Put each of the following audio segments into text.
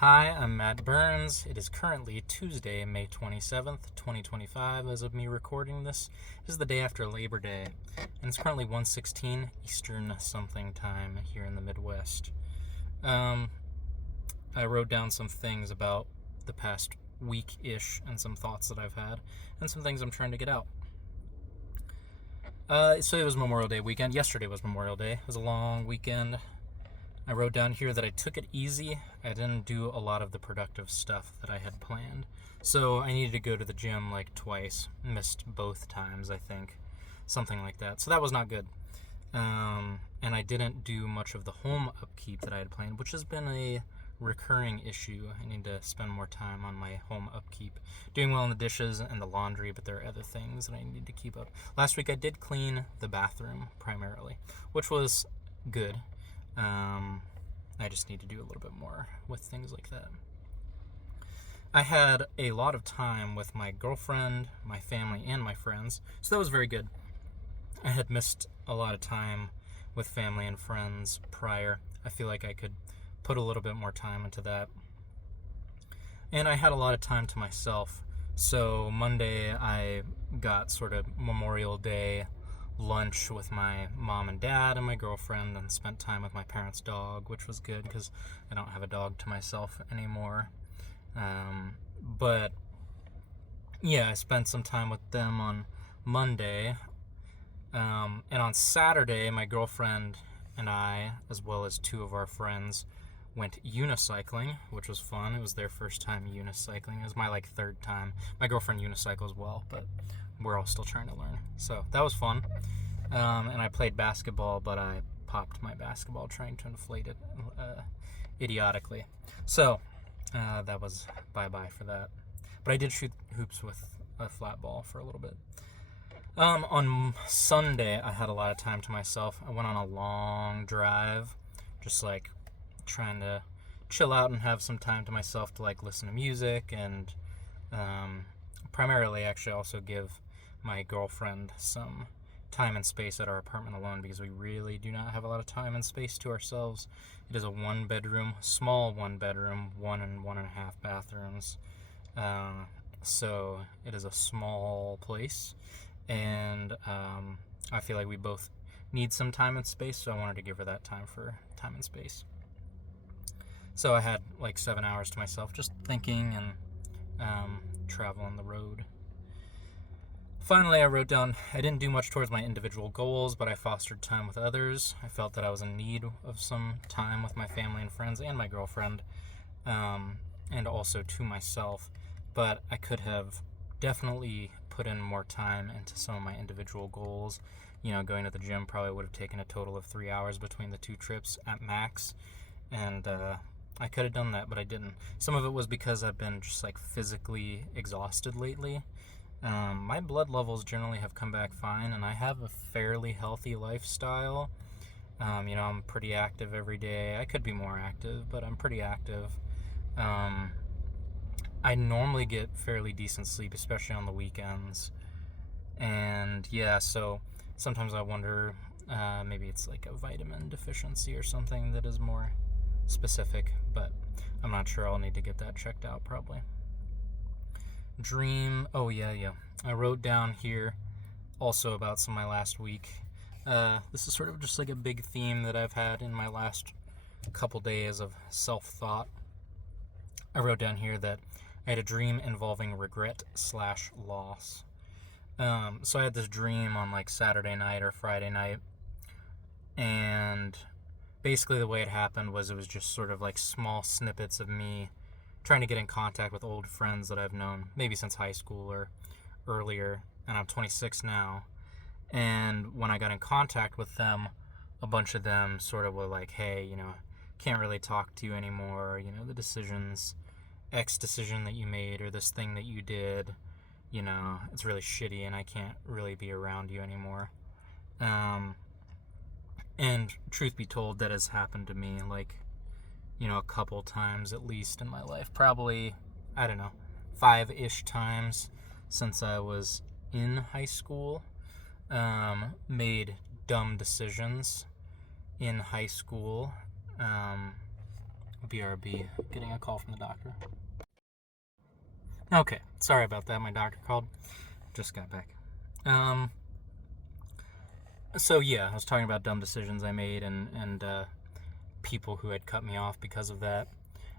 Hi, I'm Matt Burns. It is currently Tuesday, May 27th, 2025. As of me recording this, it is the day after Labor Day, and it's currently 1:16 Eastern something time here in the Midwest. I wrote down some things about the past week-ish and some thoughts that I've had, and some things I'm trying to get out. So it was Memorial Day weekend. Yesterday was Memorial Day. It was a long weekend. I wrote down here that I took it easy. I didn't do a lot of the productive stuff that I had planned. So I needed to go to the gym like twice. Missed both times, I think. Something like that. So that was not good. And I didn't do much of the home upkeep that I had planned, which has been a recurring issue. I need to spend more time on my home upkeep. Doing well in the dishes and the laundry, but there are other things that I need to keep up. Last week I did clean the bathroom primarily, which was good. I just need to do a little bit more with things like that. I had a lot of time with my girlfriend, my family, and my friends, so that was very good. I had missed a lot of time with family and friends prior. I feel like I could put a little bit more time into that. And I had a lot of time to myself. So Monday I got sort of Memorial Day lunch with my mom and dad and my girlfriend, and spent time with my parents' dog, which was good because I don't have a dog to myself anymore. But yeah, I spent some time with them on Monday. And on Saturday, my girlfriend and I, as well as two of our friends, went unicycling, which was fun. It was their first time unicycling. It was my third time. My girlfriend unicycles well, but we're all still trying to learn. So that was fun. And I played basketball, but I popped my basketball trying to inflate it idiotically. So that was bye-bye for that. But I did shoot hoops with a flat ball for a little bit. On Sunday, I had a lot of time to myself. I went on a long drive, just trying to chill out and have some time to myself to listen to music, and primarily actually also give my girlfriend some time and space at our apartment alone, because we really do not have a lot of time and space to ourselves. It is a small one bedroom, 1.5 bathrooms. So it is a small place, and I feel like we both need some time and space, so I wanted to give her that time and space. So I had 7 hours to myself just thinking and traveling the road. Finally, I wrote down, I didn't do much towards my individual goals, but I fostered time with others. I felt that I was in need of some time with my family and friends and my girlfriend, and also to myself. But I could have definitely put in more time into some of my individual goals. Going to the gym probably would have taken a total of 3 hours between the two trips at max. And I could have done that, but I didn't. Some of it was because I've been just physically exhausted lately. My blood levels generally have come back fine, and I have a fairly healthy lifestyle. I'm pretty active every day. I could be more active, but I'm pretty active. I normally get fairly decent sleep, especially on the weekends. And yeah, so sometimes I wonder, maybe it's a vitamin deficiency or something that is more specific, but I'm not sure. I'll need to get that checked out probably. Oh yeah, I wrote down here also about some of my last week. This is sort of just a big theme that I've had in my last couple days of self-thought. I wrote down here that I had a dream involving regret/loss. So I had this dream on Saturday night or Friday night, and basically the way it happened was it was just sort of small snippets of me trying to get in contact with old friends that I've known maybe since high school or earlier, and I'm 26 now. And when I got in contact with them, a bunch of them sort of were like, hey, can't really talk to you anymore, the X decision that you made, or this thing that you did, it's really shitty and I can't really be around you anymore. And truth be told, that has happened to me a couple times at least in my life. Probably, I don't know, 5-ish times since I was in high school. Made dumb decisions in high school, BRB, getting a call from the doctor. Okay, sorry about that. My doctor called. Just got back. So yeah, I was talking about dumb decisions I made and people who had cut me off because of that.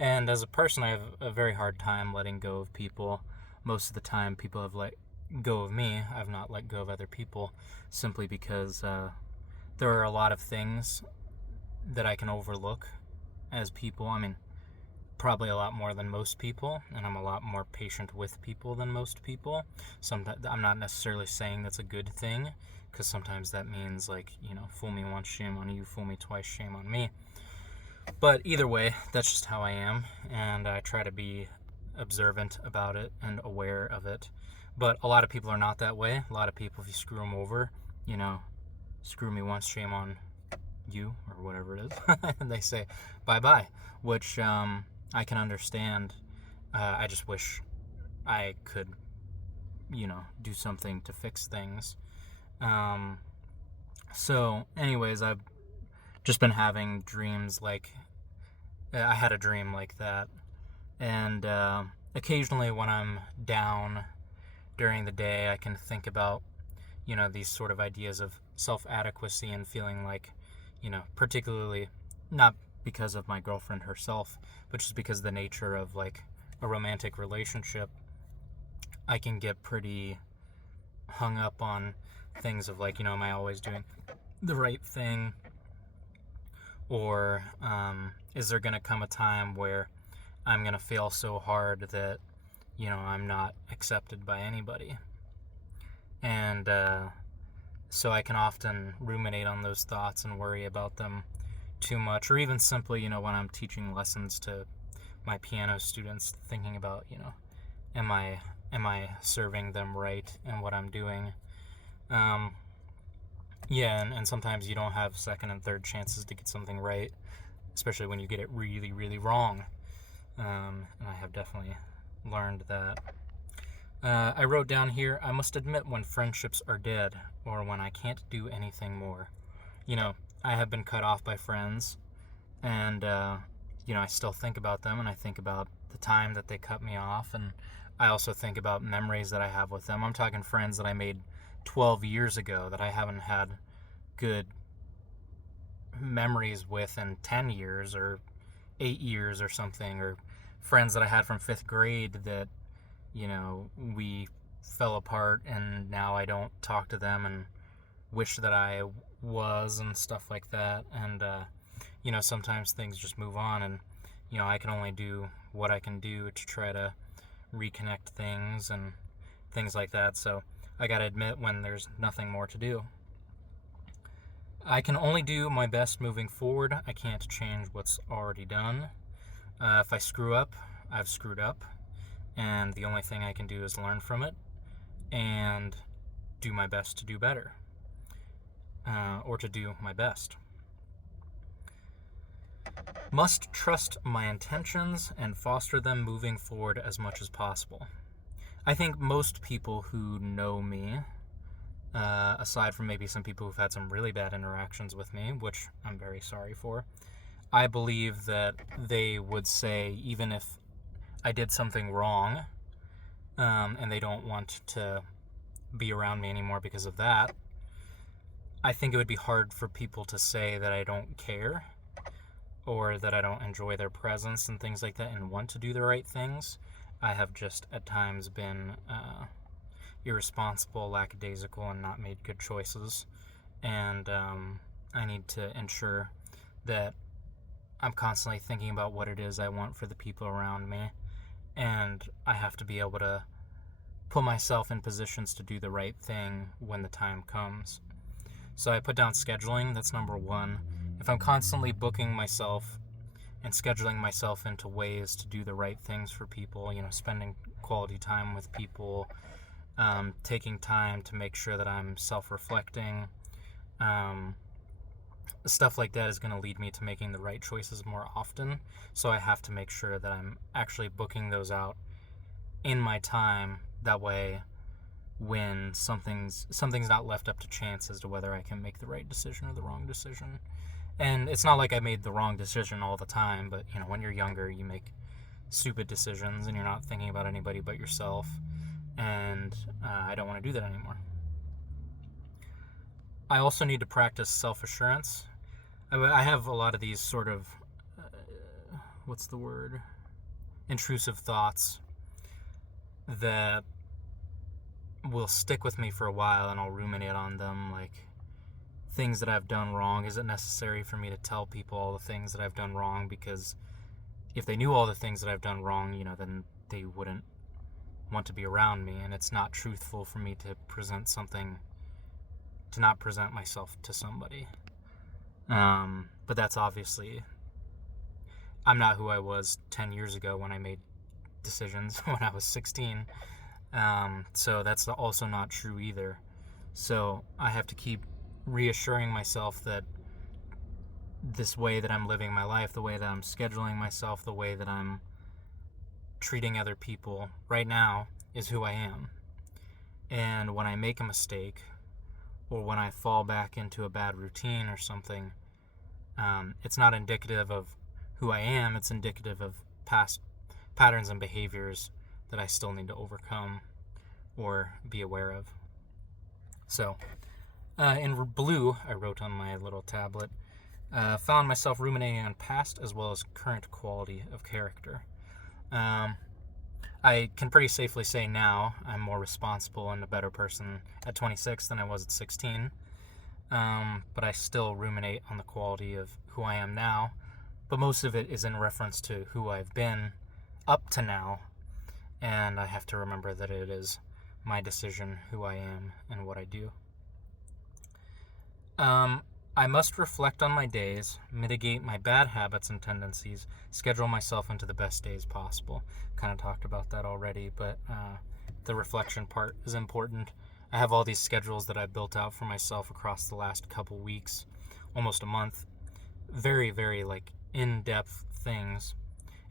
And as a person, I have a very hard time letting go of people. Most of the time, people have let go of me. I've not let go of other people simply because there are a lot of things that I can overlook as people. I mean, probably a lot more than most people, and I'm a lot more patient with people than most people. Sometimes I'm not necessarily saying that's a good thing, because sometimes that means, like, fool me once, shame on you, fool me twice, shame on me. But either way, that's just how I am, and I try to be observant about it and aware of it. But a lot of people are not that way. A lot of people, if you screw them over, screw me once, shame on you, or whatever it is, and they say bye-bye, which I can understand. I just wish I could, do something to fix things. So anyways, I've just been having dreams like, I had a dream like that. And occasionally when I'm down during the day, I can think about, these sort of ideas of self-adequacy and feeling like, particularly not because of my girlfriend herself, but just because of the nature of like a romantic relationship, I can get pretty hung up on things of like, am I always doing the right thing? Or is there going to come a time where I'm going to fail so hard that, I'm not accepted by anybody? And so I can often ruminate on those thoughts and worry about them too much. Or even simply, when I'm teaching lessons to my piano students, thinking about, am I serving them right in what I'm doing? Yeah, and sometimes you don't have second and third chances to get something right, especially when you get it really, really wrong. And I have definitely learned that. I wrote down here, I must admit when friendships are dead, or when I can't do anything more. I have been cut off by friends, and, I still think about them, and I think about the time that they cut me off, and I also think about memories that I have with them. I'm talking friends that I made 12 years ago that I haven't had good memories with in 10 years or 8 years or something, or friends that I had from 5th grade that, we fell apart and now I don't talk to them and wish that I was and stuff like that. And, sometimes things just move on, and, I can only do what I can do to try to reconnect things and things like that. So I gotta admit when there's nothing more to do. I can only do my best moving forward. I can't change what's already done. If I screw up, I've screwed up, and the only thing I can do is learn from it and do my best to do better, or to do my best. Must trust my intentions and foster them moving forward as much as possible. I think most people who know me, aside from maybe some people who've had some really bad interactions with me, which I'm very sorry for, I believe that they would say, even if I did something wrong, and they don't want to be around me anymore because of that, I think it would be hard for people to say that I don't care, or that I don't enjoy their presence and things like that and want to do the right things. I have just at times been irresponsible, lackadaisical, and not made good choices. And I need to ensure that I'm constantly thinking about what it is I want for the people around me. And I have to be able to put myself in positions to do the right thing when the time comes. So I put down scheduling. That's number one. If I'm constantly booking myself and scheduling myself into ways to do the right things for people, spending quality time with people, taking time to make sure that I'm self-reflecting, stuff like that is going to lead me to making the right choices more often. So I have to make sure that I'm actually booking those out in my time. That way, when something's not left up to chance as to whether I can make the right decision or the wrong decision. And it's not like I made the wrong decision all the time, but when you're younger, you make stupid decisions and you're not thinking about anybody but yourself. And I don't want to do that anymore. I also need to practice self-assurance. I have a lot of these sort of, what's the word? Intrusive thoughts that will stick with me for a while, and I'll ruminate on them, like things that I've done wrong. Is it necessary for me to tell people all the things that I've done wrong? Because if they knew all the things that I've done wrong, then they wouldn't want to be around me, and it's not truthful for me to not present myself to somebody. But that's obviously, I'm not who I was 10 years ago when I made decisions when I was 16. So that's also not true either. So I have to keep reassuring myself that this way that I'm living my life, the way that I'm scheduling myself, the way that I'm treating other people right now is who I am. And when I make a mistake, or when I fall back into a bad routine or something, it's not indicative of who I am. It's indicative of past patterns and behaviors that I still need to overcome or be aware of. So, in blue, I wrote on my little tablet, found myself ruminating on past as well as current quality of character. I can pretty safely say now I'm more responsible and a better person at 26 than I was at 16. But I still ruminate on the quality of who I am now. But most of it is in reference to who I've been up to now. And I have to remember that it is my decision who I am and what I do. I must reflect on my days, mitigate my bad habits and tendencies, schedule myself into the best days possible. Kind of talked about that already, but the reflection part is important. I have all these schedules that I built out for myself across the last couple weeks, almost a month. Very, very in-depth things.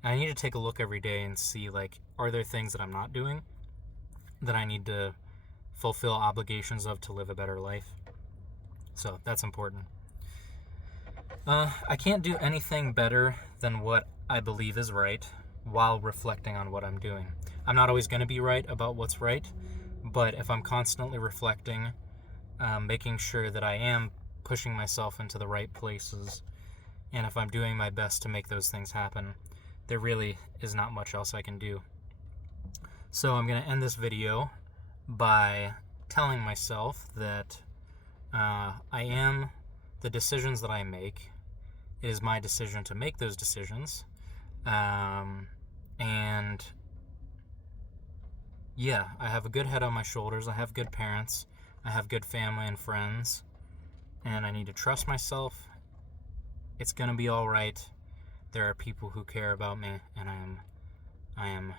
And I need to take a look every day and see are there things that I'm not doing that I need to fulfill obligations of to live a better life. So that's important. I can't do anything better than what I believe is right while reflecting on what I'm doing. I'm not always going to be right about what's right, but if I'm constantly reflecting, making sure that I am pushing myself into the right places, and if I'm doing my best to make those things happen, there really is not much else I can do. So I'm going to end this video by telling myself that I am the decisions that I make. It is my decision to make those decisions. And yeah, I have a good head on my shoulders. I have good parents. I have good family and friends. And I need to trust myself. It's going to be all right. There are people who care about me, and I am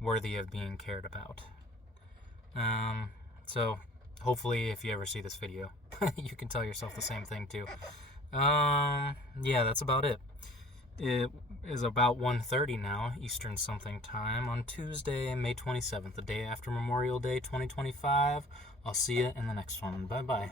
worthy of being cared about. So hopefully if you ever see this video, you can tell yourself the same thing too. Yeah, that's about it. It is about 1:30 now, Eastern something time, on Tuesday, May 27th, the day after Memorial Day 2025. I'll see you in the next one. Bye-bye.